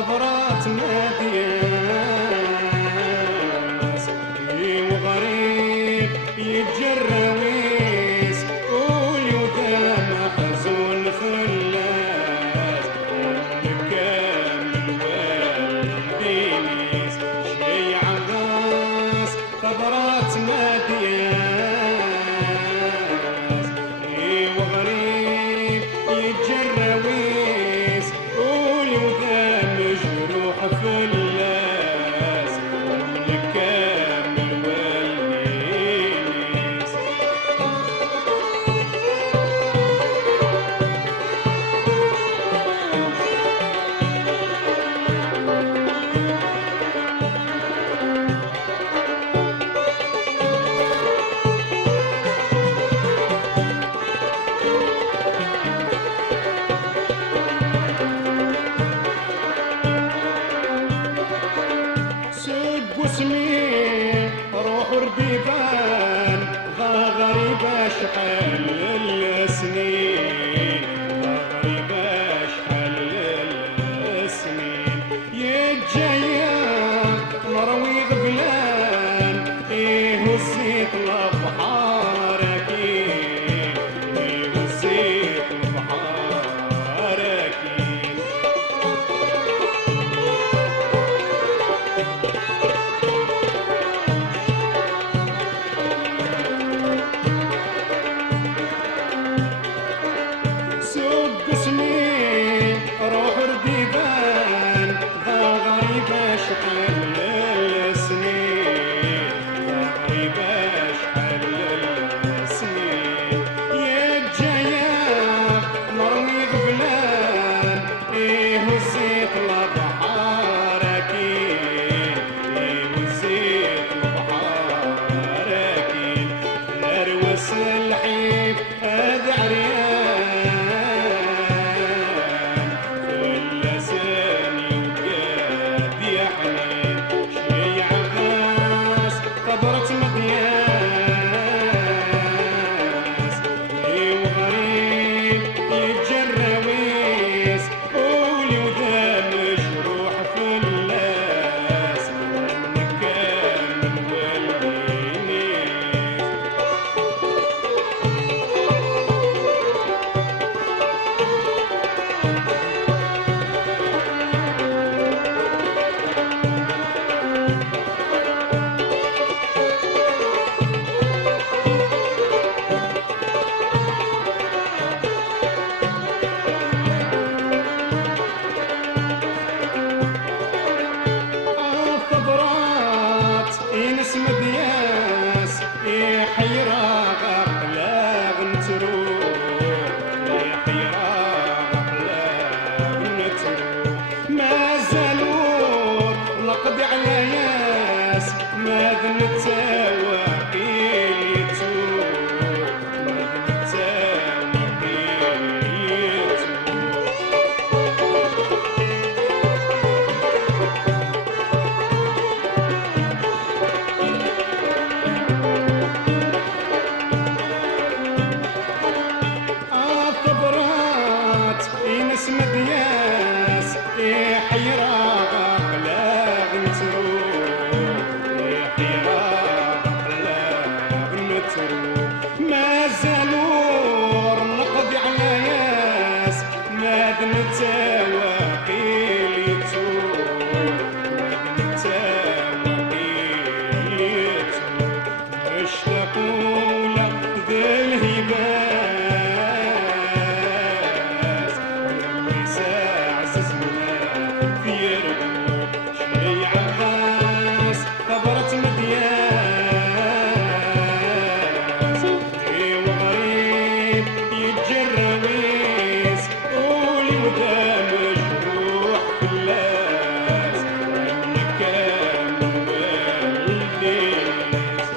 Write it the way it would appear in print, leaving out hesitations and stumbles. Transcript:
خضرات مدياس وغريب يتجرويس واليودا محزون فلاس كامل والدينيس شي عباس خضرات مدياس وغريب يتجرويس واليودا مجروح فلاس كامل والدينيس سب وسمين روح رديبان ضا غريبة شحال السنين ضا غريبة شحال السنين يتجيا نروي غبلان وزيت البحار اكيد وزيت البحار اكيد سب اسمي روح رديبان ضا غريبة شحال السنين ضا غريبة شحال السنين يتجيا نروي غبلان وزيت البحار اكيد وزيت البحار اكيد نروس الحيف هذا عريان فلساني وقاد يا حنين شي عباس خضرة مدياس وغريب يتجرويس واليودا مجروح فلاس كامل والدينيس خضرات ينس مدياس يحيرا غقلاغ نتروح يحيرا غقلاغ نتروح ما زالوا نقضي على ياس ماذا نتساوى قيلتو ماذا نتساوى قيلتو خضرات ينس مدياس يحيرا غقلاغ نتروح يحيرا غقلاغ نتروح ما زالوا نقضي على ياس ماذا نتساوى قيلتو ماذا نتساوى قيلتو اشتاقوا له ذا الهباس ويساع ززمنا في رقوق شي عباس خضرة مدياس وغريب يتجرويس واليودا مجروح فلاس كامل والدينيس